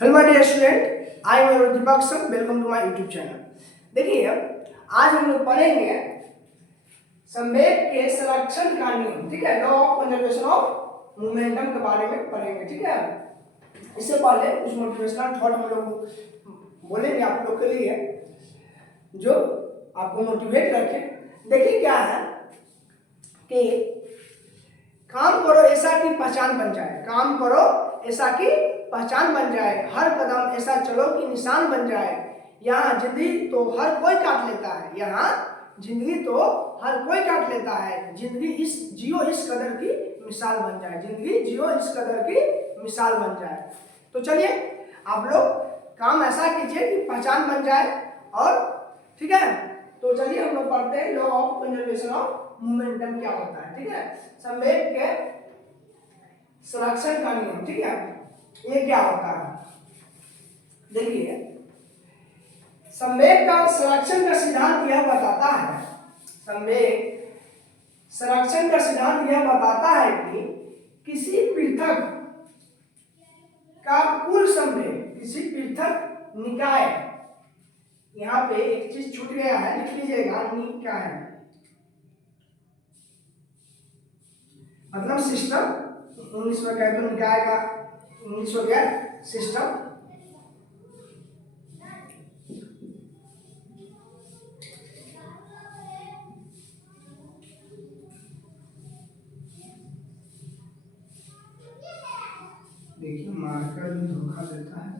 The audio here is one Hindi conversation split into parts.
Hello my dear student, I am your Deepak sir. Welcome to my YouTube channel. देखिए, आज हम लोग पढ़ेंगे संवेग के संरक्षण का नियम। ठीक है, law of conservation of momentum के बारे में पढ़ेंगे। ठीक है, इससे पहले कुछ मोटिवेशनल थॉट हम लोग बोलेंगे आप लोग के लिए जो आपको मोटिवेट रखे। देखिए क्या है कि काम करो ऐसा कि पहचान बन जाए, काम करो ऐसा कि पहचान बन जाए, हर कदम ऐसा चलो कि निशान बन जाए। यहाँ जिंदगी तो हर कोई काट लेता है, यहाँ जिंदगी तो हर कोई काट लेता है। जिंदगी इस जियो इस कदर की मिसाल बन जाए, जिंदगी जियो इस कदर की मिसाल बन जाए। तो चलिए आप लोग काम ऐसा कीजिए कि पहचान बन जाए। और ठीक है, तो चलिए हम लोग पढ़ते हैं law of conservation of momentum क्या होता है। ठीक है, संवेग के संरक्षण का नियम। ठीक है, ये क्या होता है? देखिए, संवेग का संरक्षण का सिद्धांत यह बताता है, संवेग संरक्षण का सिद्धांत यह बताता है कि किसी पृथक का कुल संवेग, किसी पृथक निकाय, यहाँ पे एक चीज छूट गया है, लिख लीजिएगा, निकाय मतलब सिस्टम। इंग्लिश में कहते हैं निकाय का इंग्लिश हो गया सिस्टम। देखिए मार्कर भी धोखा देता है,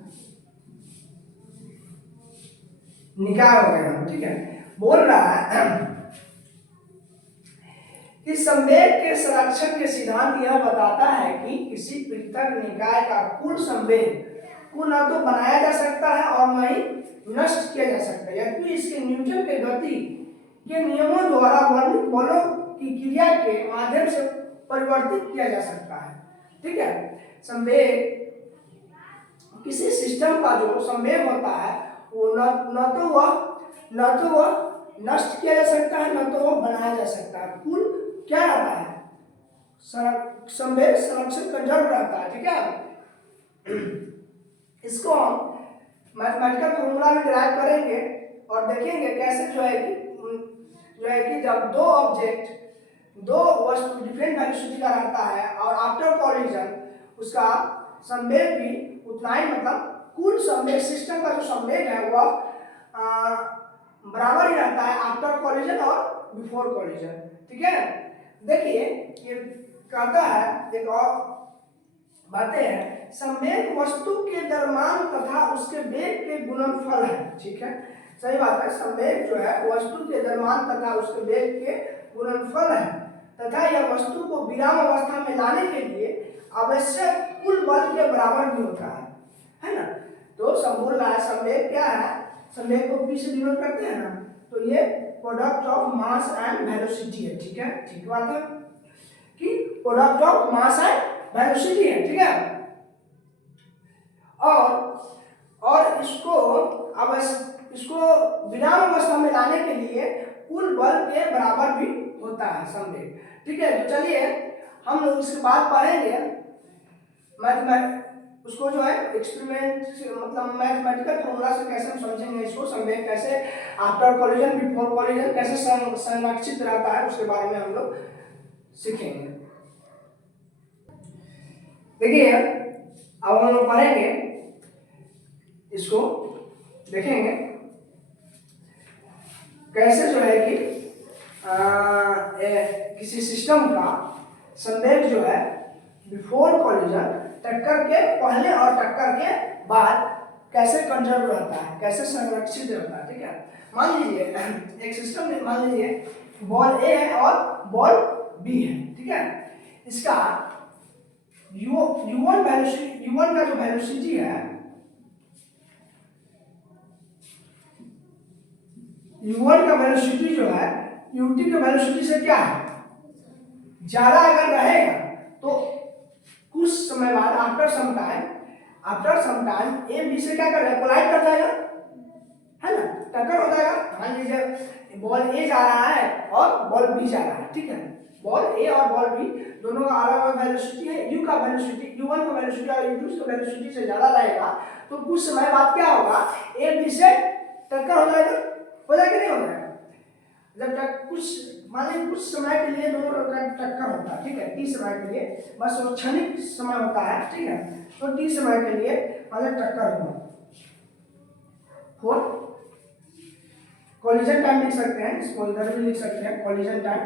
निकाय हो गया। ठीक है, बोल रहा है कि संवेग के संरक्षण के सिद्धांत यह बताता है कि किसी पृथक निकाय का कुल संवेग को न तो बनाया जा सकता है और न ही नष्ट किया जा सकता है, यद्यपि इसके न्यूटन के गति के नियमों द्वारा वर्णित बलों की क्रिया के माध्यम से परिवर्तित किया जा सकता है। ठीक है, संवेग किसी सिस्टम का जो संवेग होता है वो न तो वह नष्ट किया जा सकता है, न तो वह बनाया जा सकता है। कुल क्या रहता है? संवेग संरक्षण कंजर्व रहता है। ठीक है, इसको हम मैथमेटिकल फॉर्मूला में डिराइव करेंगे और देखेंगे कैसे जो है कि जब दो ऑब्जेक्ट, दो वस्तु डिफरेंट वेलोसिटी का रहता है और आफ्टर कॉलिजन उसका संवेग भी उतना ही, मतलब कुल संवेग, सिस्टम का जो संवेग है वह बराबर ही रहता है आफ्टर कॉलिजन और बिफोर कॉलिजन। ठीक है, देखिए ये कहता है, एक और बातें हैं, संवेग वस्तु के द्रव्यमान तथा उसके वेग के गुणनफल है। ठीक है, सही बात है, संवेग जो है वस्तु के द्रव्यमान तथा उसके वेग के गुणनफल है तथा यह वस्तु को विराम अवस्था में लाने के लिए आवश्यक कुल बल के बराबर भी होता है ना। तो बोल रहा है संवेग क्या है, संवेग को पी से डिनोट करते हैं ना, तो ये product of mass and velocity है। ठीक है, ठीक बात है कि product of mass and velocity है। ठीक है, और इसको विराम अवस्था में लाने के लिए कुल बल के बराबर भी होता है संवेग। ठीक है, तो चलिए हम लोग इसके बाद पढ़ेंगे उसको जो है एक्सपेरिमेंट, मतलब मैथमेटिकल फॉर्मूला से कैसे हम समझेंगे इसको, संवेग कैसे आफ्टर कॉलिजन बिफोर कॉलिजन कैसे संरक्षित रहता है, उसके बारे में हम लोग सीखेंगे। देखिए, अब हम लोग पढ़ेंगे इसको, देखेंगे कैसे जो है कि किसी सिस्टम का संवेग जो है बिफोर कॉलिजन, टक्कर के पहले और टक्कर के बाद कैसे कंजर्व रहता है, कैसे संरक्षित रहता है। ठीक है, मान लीजिए एक सिस्टम में, मान लीजिए बॉल ए है और बॉल बी है। ठीक है, इसका u1 का जो वेलोसिटी है, u1 का वेलोसिटी जो है ut के वेलोसिटी से क्या है, ज्यादा अगर रहेगा तो कुछ समय बाद after some time A B से क्या कर रहा है, कोलाइड कर जाएगा, है ना, टक्कर हो जाएगा। मान लीजिए बॉल ए जा रहा है और बॉल बी जा रहा है। ठीक है, बॉल ए और बॉल बी दोनों का अलग अलग वेलोसिटी है, यू का वेलोसिटी u1 का वेलोसिटी और u2 का वेलोसिटी से ज्यादा रहेगा तो कुछ समय बाद क्या होगा, ए बी से टक्कर हो जाएगा नहीं हो जाएगा। जब तक कुछ मान लीजिए कुछ समय के लिए दोनों का टक्कर होता है, ठीक है, टी समय के लिए, बस वो क्षणिक समय होता है, ठीक है, तो टी समय के लिए मान टक्कर हुआ। फोर कॉलिजन टाइम लिख सकते हैं, इसको इधर भी लिख सकते हैं, कॉलिजन टाइम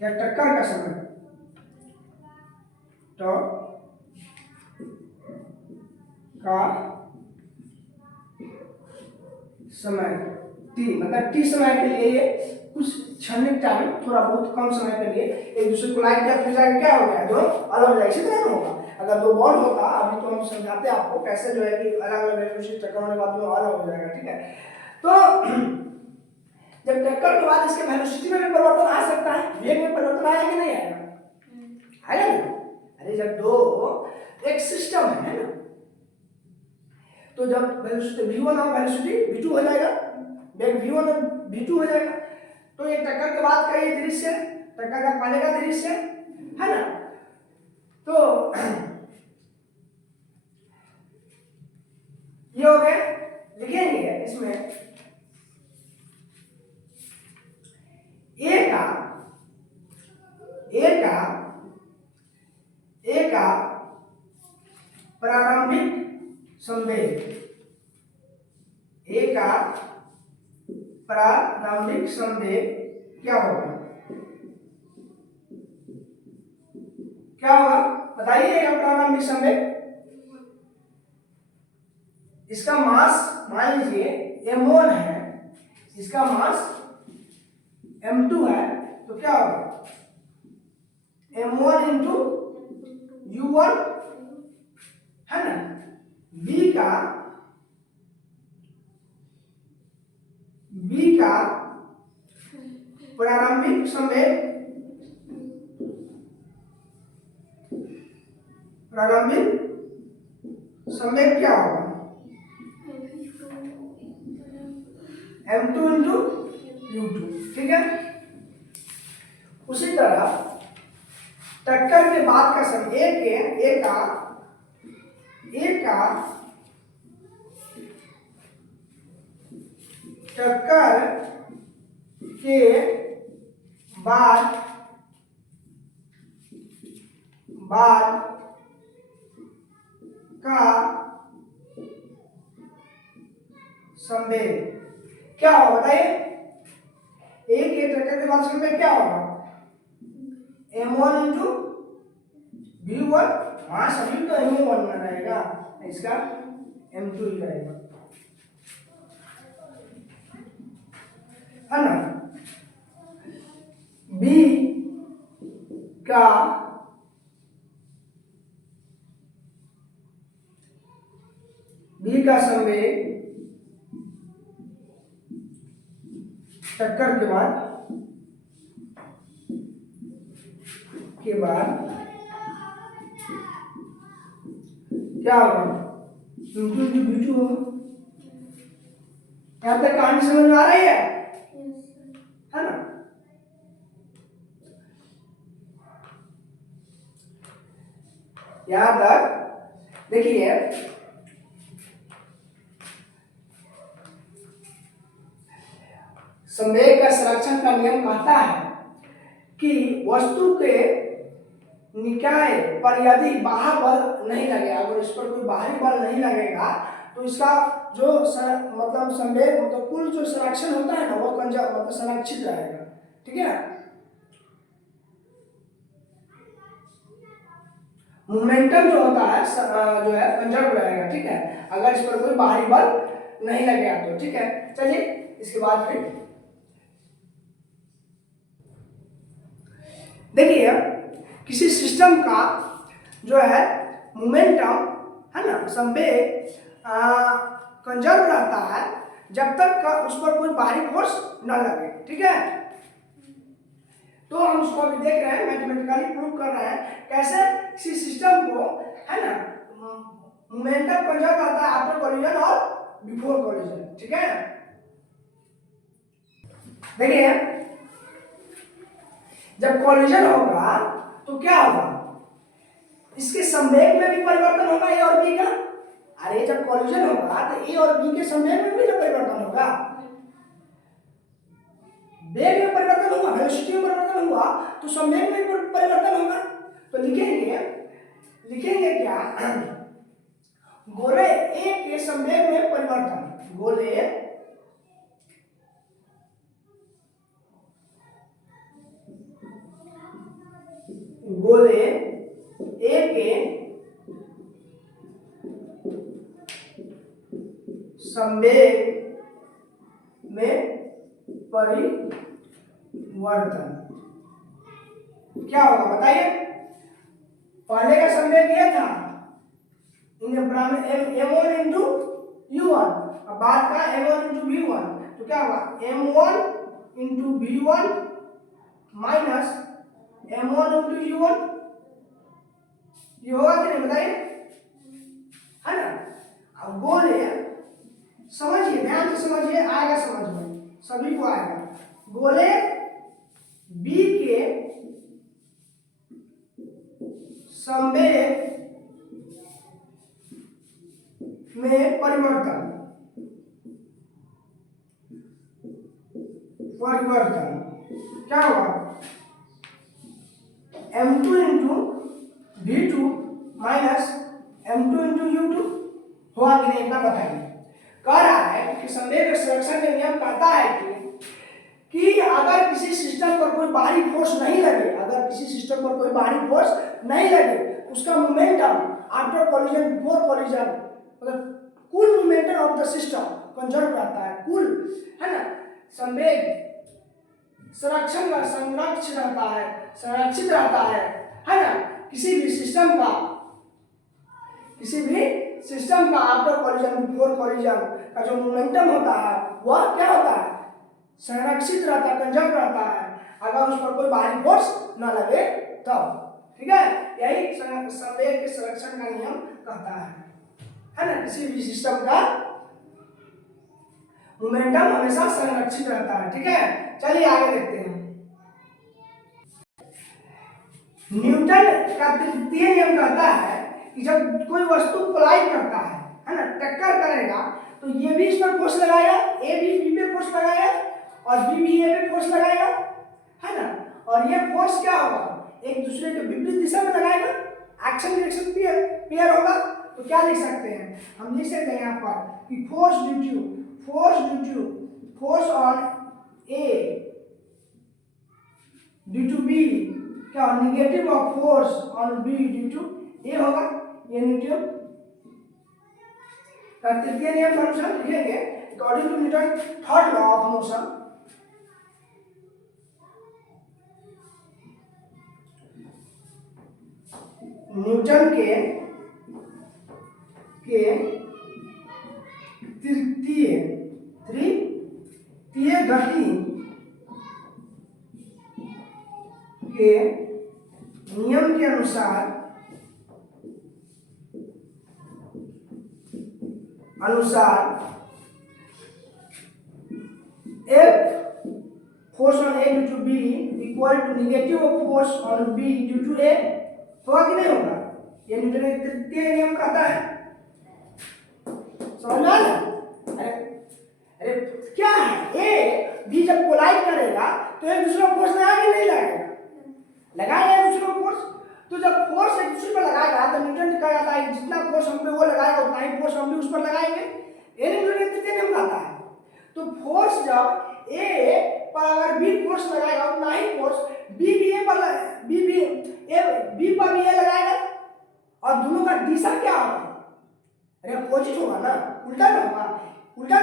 या टक्कर का समय, तो का समय टी, मतलब टी समय के लिए ये कुछ क्षणिक टाइम, थोड़ा बहुत कम समय के लिए एक दूसरे को लाइक किया, फिर जाकर क्या हो गया, दोनों अलग हो जाएगा, इसी तरह होगा। अगर दो बॉल होता, अभी तो हम समझाते हैं आपको कैसे जो है कि अलग अलग वेलोसिटी टक्कर होने के बाद दोनों अलग हो जाएगा, ठीक है। तो जब टक्कर के बाद इसके वेलोसिटी में भी परिवर्तन आ सकता है, वेग में परिवर्तन आएगा कि नहीं आएगा, आएगा ना। अरे जब दो एक सिस्टम है ना, तो जब वेलोसिटी v1 और वेलोसिटी v2 हो जाएगा, वेग v1 और v2 हो जाएगा, तो ये टक्कर के बाद का ये दृश्य, टक्कर का पहले का दृश्य है ना, तो ये हो गया, लिखेंगे इसमें ए का प्रारंभिक संवेग, ए का प्रारंभिक संवेग क्या होगा, क्या होगा बताइए। प्रारंभिक संवेग, इसका मास मान लीजिए m1 है, इसका मास m2 है, तो क्या होगा m1 इंटू u1 है ना, b का प्रारंभिक संवेग, क्या होगा m2 इंटू u2, ठीक है। उसी तरह टक्कर के बाद का समय ए का टक्कर के बाद का संवेग क्या होगा बताइए। एक के टक्कर के बाद संवेग क्या होगा, m1 इंटू v1, हाँ सभी तो m1 में रहेगा, इसका m2 ही रहेगा, है ना। b का संवेग टक्कर के बाद क्या होगा, v2 होगा। यहां तक कहानी समझ में आ रही है ना। यहां तक देखिए, संवेग का संरक्षण का नियम कहता है कि वस्तु के निकाय पर यदि बाहर बल नहीं लगेगा, अगर इस पर कोई बाहरी बल नहीं लगेगा तो इसका जो मतलब संवेग मतलब कुल जो संरक्षण होता है ना वो मतलब संरक्षित रहेगा, ठीक है। मोमेंटम जो होता है जो है कंजर्व रहेगा, ठीक है, अगर इस पर कोई बाहरी बल नहीं लगेगा तो, ठीक है। चलिए इसके बाद फिर देखिए, किसी सिस्टम का जो है मोमेंटम है ना, संवेग कंजर्व रहता है जब तक उस पर कोई बाहरी फोर्स न लगे, ठीक है। तो हम उसको अभी देख रहे हैं, मैथमेटिकली प्रूव कर रहे हैं कैसे किसी सिस्टम को है ना मोमेंटम कंजर्व रहता है आफ्टर कोलिजन और बिफोर कोलिजन, ठीक है। देखिए जब कॉलिजन होगा तो क्या होगा, इसके संवेग में भी परिवर्तन होगा ए और बी का। अरे जब कॉलिजन होगा तो ए और बी के संवेग में भी तो परिवर्तन होगा, वेग में परिवर्तन होगा, वेलोसिटी में परिवर्तन हुआ तो संवेग में परिवर्तन होगा। तो लिखेंगे क्या, गोले ए के संवेग में परिवर्तन, गोले ए के संवेग में परिवर्तन क्या होगा बताइए। पहले का संवेग ये था m1 इंटू u1, अब बाद का m1 इंटू v1, तो क्या होगा m1 into v1 minus m1 into u1, ये होगा कि नहीं बताइए, है ना। अब गोले समझिए, ध्यान से समझिए, आएगा समझ में, सभी को आएगा। गोले बी के संवेग में परिवर्तन क्या होगा, m2 into v2 minus m2 into u2, होगा कि नहीं इतना बताइए। कह रहा है कि संवेग संरक्षण का नियम कहता है कि अगर किसी सिस्टम पर कोई बाहरी फोर्स नहीं लगे, उसका momentum after collision before collision, मतलब कुल momentum of the system conserve रहता है, कुल, है ना। संवेग संरक्षित रहता है ना। किसी भी सिस्टम का आफ्टर कॉलिजन बिफोर कॉलिजन का जो मोमेंटम होता है वह क्या होता है, संरक्षित रहता है, कंजर्व रहता है, अगर उस पर कोई बाहरी फोर्स न लगे तब, ठीक है। यही संवेग के संरक्षण का नियम कहता है ना। किसी भी सिस्टम का मोमेंटम हमेशा संरक्षित रहता है, ठीक है। चलिए आगे देखते हैं। न्यूटन का तृतीय नियम कहता है कि जब कोई वस्तु कोलाइड करता है ना, टक्कर करेगा, तो ये भी इस पर फोर्स लगाएगा, ए भी बी पे फोर्स लगाएगा और बी भी ए पे फोर्स लगाएगा, है ना। और ये फोर्स क्या होगा, एक दूसरे के विपरीत दिशा में लगाएगा, एक्शन रिएक्शन पेयर होगा। तो क्या लिख सकते हैं, हम लिख सकते हैं यहाँ पर कि force on A due to B, क्या negative of force on B due to A होगा। ये न्यूटन का तृतीय नियम के अनुसार लिखेंगे, according to Newton third law of motion, Newton के तृतीय गति के नियम के अनुसार F force on A due to B equal to negative force on B due to A, होगा कि नहीं होगा। ये न्यूटन का तृतीय नियम कहता है, समझ में आया। अरे क्या है, ए बी जब कोलाइड करेगा तो एक दूसरे को फोर्स लगाएगा नहीं लगाएगा एक दूसरे को फोर्स। तो जब फोर्स एक दूसरे पर लगाएगा तो न्यूटन कहा जाता है जितना फोर्स हम पे वो लगाएगा उतना ही फोर्स हम भी उस पर लगाएंगे, ये न्यूटन का तृतीय नियम कहता है। तो फोर्स जब ए पर अगर बी फोर्स लगाएगा उतना ही फोर्स बी भी ए पर बी पर भी ए लगाएगा, और दोनों का दिशा क्या होगा, अरे अपोजिट होगा ना, उल्टा ना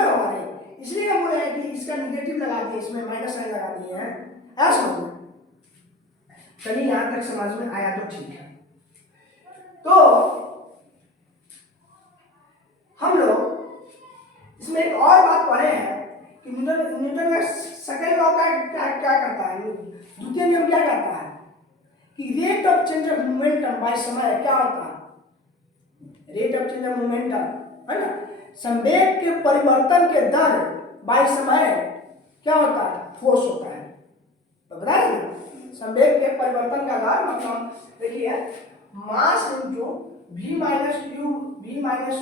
होगा रे। इसलिए हम बोले हैं कि इसका निगेटिव लगा दिए, इसमें माइनस साइन लगा दिए हैं, ऐसा होगा। चलिए यहां तक समझ में आया तो ठीक है। तो हम लोग इसमें एक और बात पढ़े हैं कि न्यूटन का सेकंड लॉ का क्या कहता है, द्वितीय नियम क्या कहता है कि rate of change of momentum by समय क्या होता है, rate of change of momentum, है ना। संवेग के परिवर्तन के दर बाय समय क्या होता है, फोर्स होता है। तो बताया ना, संवेग के परिवर्तन का दर, मतलब देखिए mass into v minus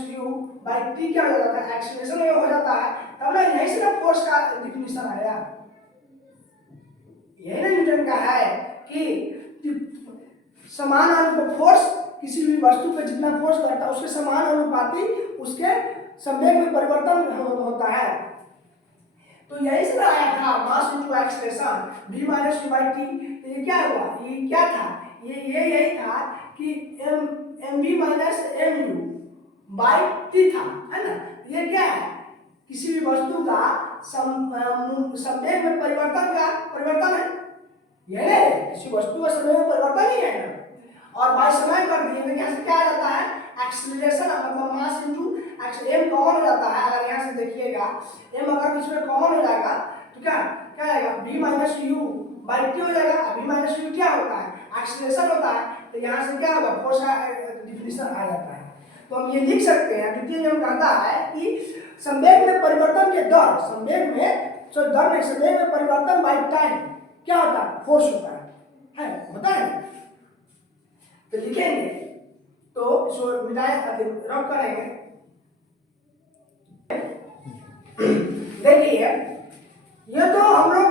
you by T क्या हो जाता है, एक्सीलरेशन में हो जाता है, तब ना यही से ना फोर्स का डिफिनीशन आया। यही ना न्यूटन का है कि समान अनुपात फोर्स, किसी भी वस्तु पे जितना फोर्स करता है उसके समान अनुपाती उसके संवेग में परिवर्तन होता है। तो यही से आया था mass into acceleration v minus you by T. तो ये क्या हुआ, ये क्या था, ये यही था कि M V minus M U by T था, है ना। ये क्या है, किसी भी वस्तु का संवेग में परिवर्तन है, ये नहीं किसी वस्तु का संवेग में परिवर्तन ही है ना। और बाई समय कर दिए तो यहाँ से क्या आ जाता है, एक्सीलरेशन, मतलब मास इनटू एम कॉमन हो जाता है। अगर यहाँ से देखिएगा एम अगर इसमें कॉमन हो जाएगा तो क्या क्या आएगा, v minus you by T हो जाएगा। v माइनस यू क्या होता है, एक्सीलरेशन होता है। तो यहाँ से क्या होगा, फोर्स का डिफिनीशन आ जाता है। तो हम ये लिख सकते हैं, द्वितीय नियम कहता है कि संवेग में परिवर्तन के दर, संवेग में परिवर्तन बाई टाइम क्या होता है, फोर्स होता है होता है। तो लिखेंगे, तो इसको मिटाएं, रब करेंगे। देखिए ये तो हम लोग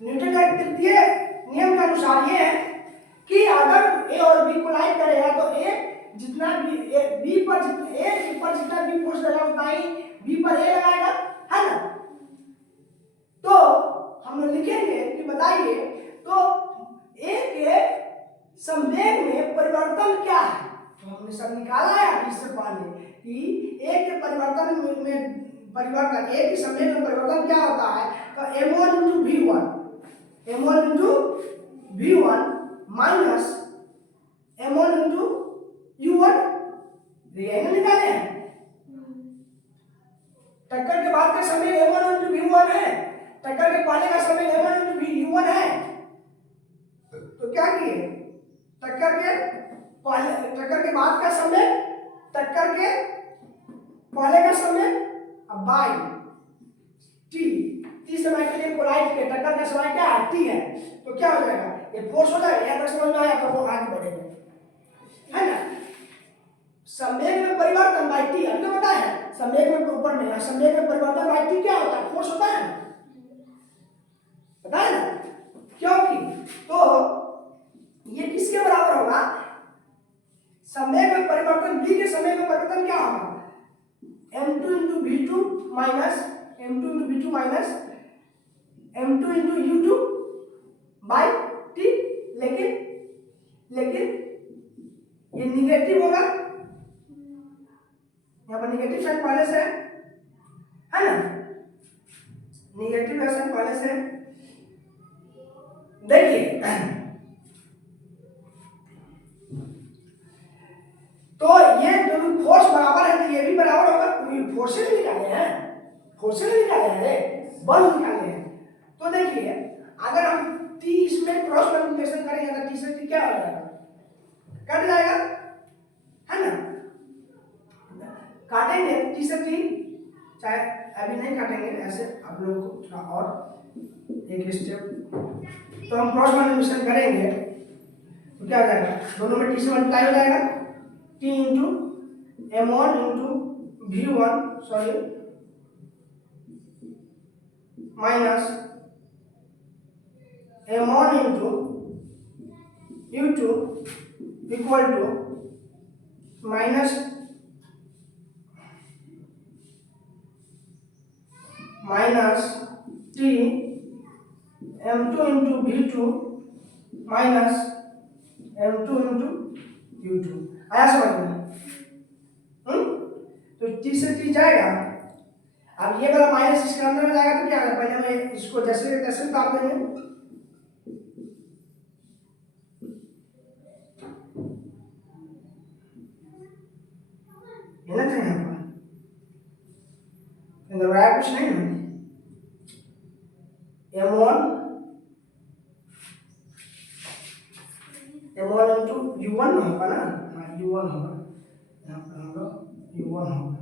न्यूटन का तृतीय नियम के अनुसार ये है कि अगर ए और बी कोलाइड करेगा तो ए जितना भी बी पर जितना भी फोर्स लगाएगा उतना ही बी पर ए लगाएगा, है ना। तो हम लोग लिखेंगे कि बताइए तो ए के संवेग में परिवर्तन क्या है। तो हमने सब निकाला है इससे पहले कि ए के परिवर्तन में ए के संवेग में परिवर्तन क्या होता है, तो m1 into v1 minus m1 into u1, ये निकाले हैं। टक्कर के बाद का समय m1 इंटू v1 है, टक्कर के पहले का समय m1 इंटू u1 है। तो क्या किए, टक्कर के बाद का समय, टक्कर के पहले का समय बाई टी समय के लिए कोलाइड के टक्कर का समय क्या है, टी है। तो क्या हो जाएगा, ये फोर्स हो जाएगा। यहाँ तक समझ में आया, तो वो आगे बढ़ेंगे, है ना। संवेग में परिवर्तन बाई टी, अभी तो पता है संवेग में ऊपर में संवेग में परिवर्तन बाई टी क्या होता है, फोर्स होता है, पता है ना। क्योंकि तो ये किसके बराबर होगा, संवेग में परिवर्तन बी के संवेग में परिवर्तन क्या होगा, m2 into v2 minus m2 into u2 by T. लेकिन ये निगेटिव होगा, यहाँ पर निगेटिव साइन पहले से है ना, निगेटिव साइन पहले से। देखिए तो ये दोनों फोर्स बराबर है, तो ये भी बराबर होगा, क्योंकि फोर्सेस निकाले हैं, बल निकाले हैं। तो देखिए अगर हम टी इसमें क्रॉस मल्टीप्लिकेशन करेंगे तो टी से टी क्या हो जाएगा, कट जाएगा, है ना। काटेंगे टी से टी, चाहे अभी नहीं काटेंगे, ऐसे आप लोगों को थोड़ा और एक स्टेप। तो हम क्रॉस मल्टीप्लिकेशन करेंगे तो क्या हो जाएगा, दोनों में टी से मल्टीप्लाई हो जाएगा, T into m1 into v1 minus m1 into u2 equal to minus T m2 into v2 minus m2 into u2। आया समझ में? तो टी से टी जाएगा, अब ये वाला माइनस इसके अंदर में जाएगा तो क्या होगा, पहले हमें इसको जैसे तैसे उतार देंगे। ये ना चाहिए हमको, अंदर कुछ नहीं है। m1 इंटू u1 होगा ना, हाँ u1 होगा, यहाँ पर हम लोग u1 होगा,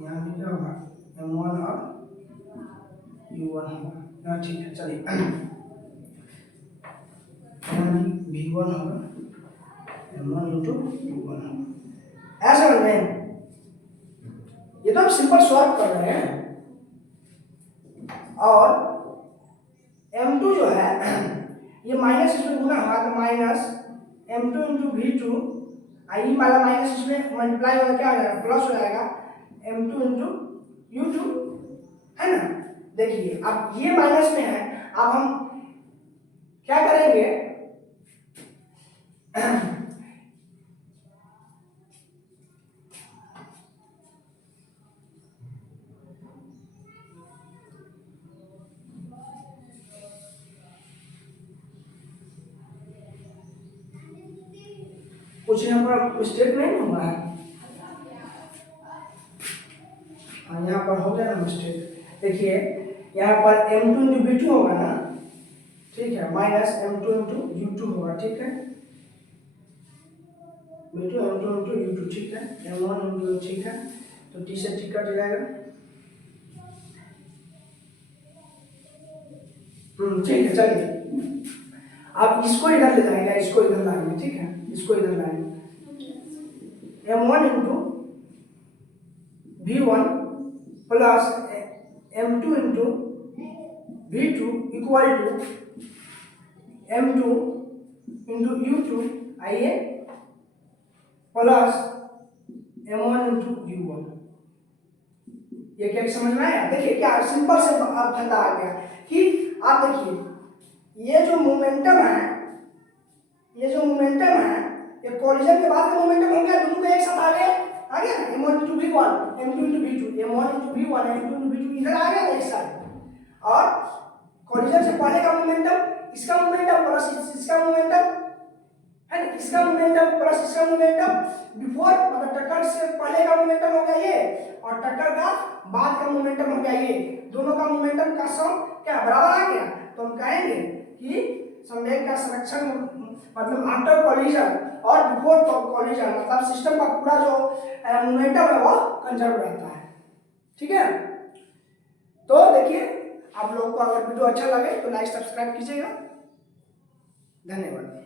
यहाँ भी क्या होगा m1 और u1 होगा। हाँ ठीक है, चलिए v1 होगा, m1 इंटू v1 होगा। ऐसा समझ में? ये तो हम सिंपल सॉल्व कर रहे हैं। और m2 जो है ये माइनस इसमें गुना हुआ तो माइनस m2 इंटू v2, आई वाला माइनस इसमें मल्टीप्लाई होगा, क्या हो जाएगा, प्लस हो जाएगा m2 इंटू u2, है ना। देखिए अब ये माइनस में है, अब हम क्या करेंगे, कुछ यहाँ पर मिस्टेक नहीं हुआ है, हाँ यहाँ पर हो गया ना मिस्टेक। देखिए यहाँ पर m2 इंटू v2 होगा ना, ठीक है, माइनस m2 इंटू u2 होगा, ठीक है, v2 m2 इंटू u2, ठीक है, m1 इंटू, ठीक है, तो t से t कट जाएगा, ठीक है। चलिए अब इसको इधर ले जाएंगे, इसको इधर लाएंगे, ठीक है, इसको इधर लाएंगे, m1 into v1 plus m2 into v2 equal to m2 into u2, आइए, प्लस m1 इंटू u1। ये क्या समझ में आया? देखिए क्या सिंपल से अब धंधा आ गया कि आप देखिए ये जो मोमेंटम है, ये जो मोमेंटम है, ये कोलिजन के बाद का मोमेंटम हो गया, दोनों का एक साथ आ गया ना, m1 into v1 m2 into v2, m1 into v1 m2 into v2 इधर आ गया ना एक साथ। और कोलिजन से पहले का मोमेंटम, इसका मोमेंटम प्लस इसका मोमेंटम, है ना, इसका मोमेंटम प्लस इसका मोमेंटम, बिफोर मतलब टक्कर से पहले का मोमेंटम हो गया ये, और टक्कर का बाद का मोमेंटम हो गया ये, दोनों का मोमेंटम का सम क्या बराबर आ गया। तो हम कहेंगे कि संवेग का संरक्षण मतलब आफ्टर कॉलिजन और बिफोर कॉलिजन मतलब सिस्टम का पूरा जो मोमेंटम है वो कंजर्व रहता है, ठीक है। तो देखिए आप लोगों को अगर वीडियो अच्छा लगे तो लाइक सब्सक्राइब कीजिएगा, धन्यवाद।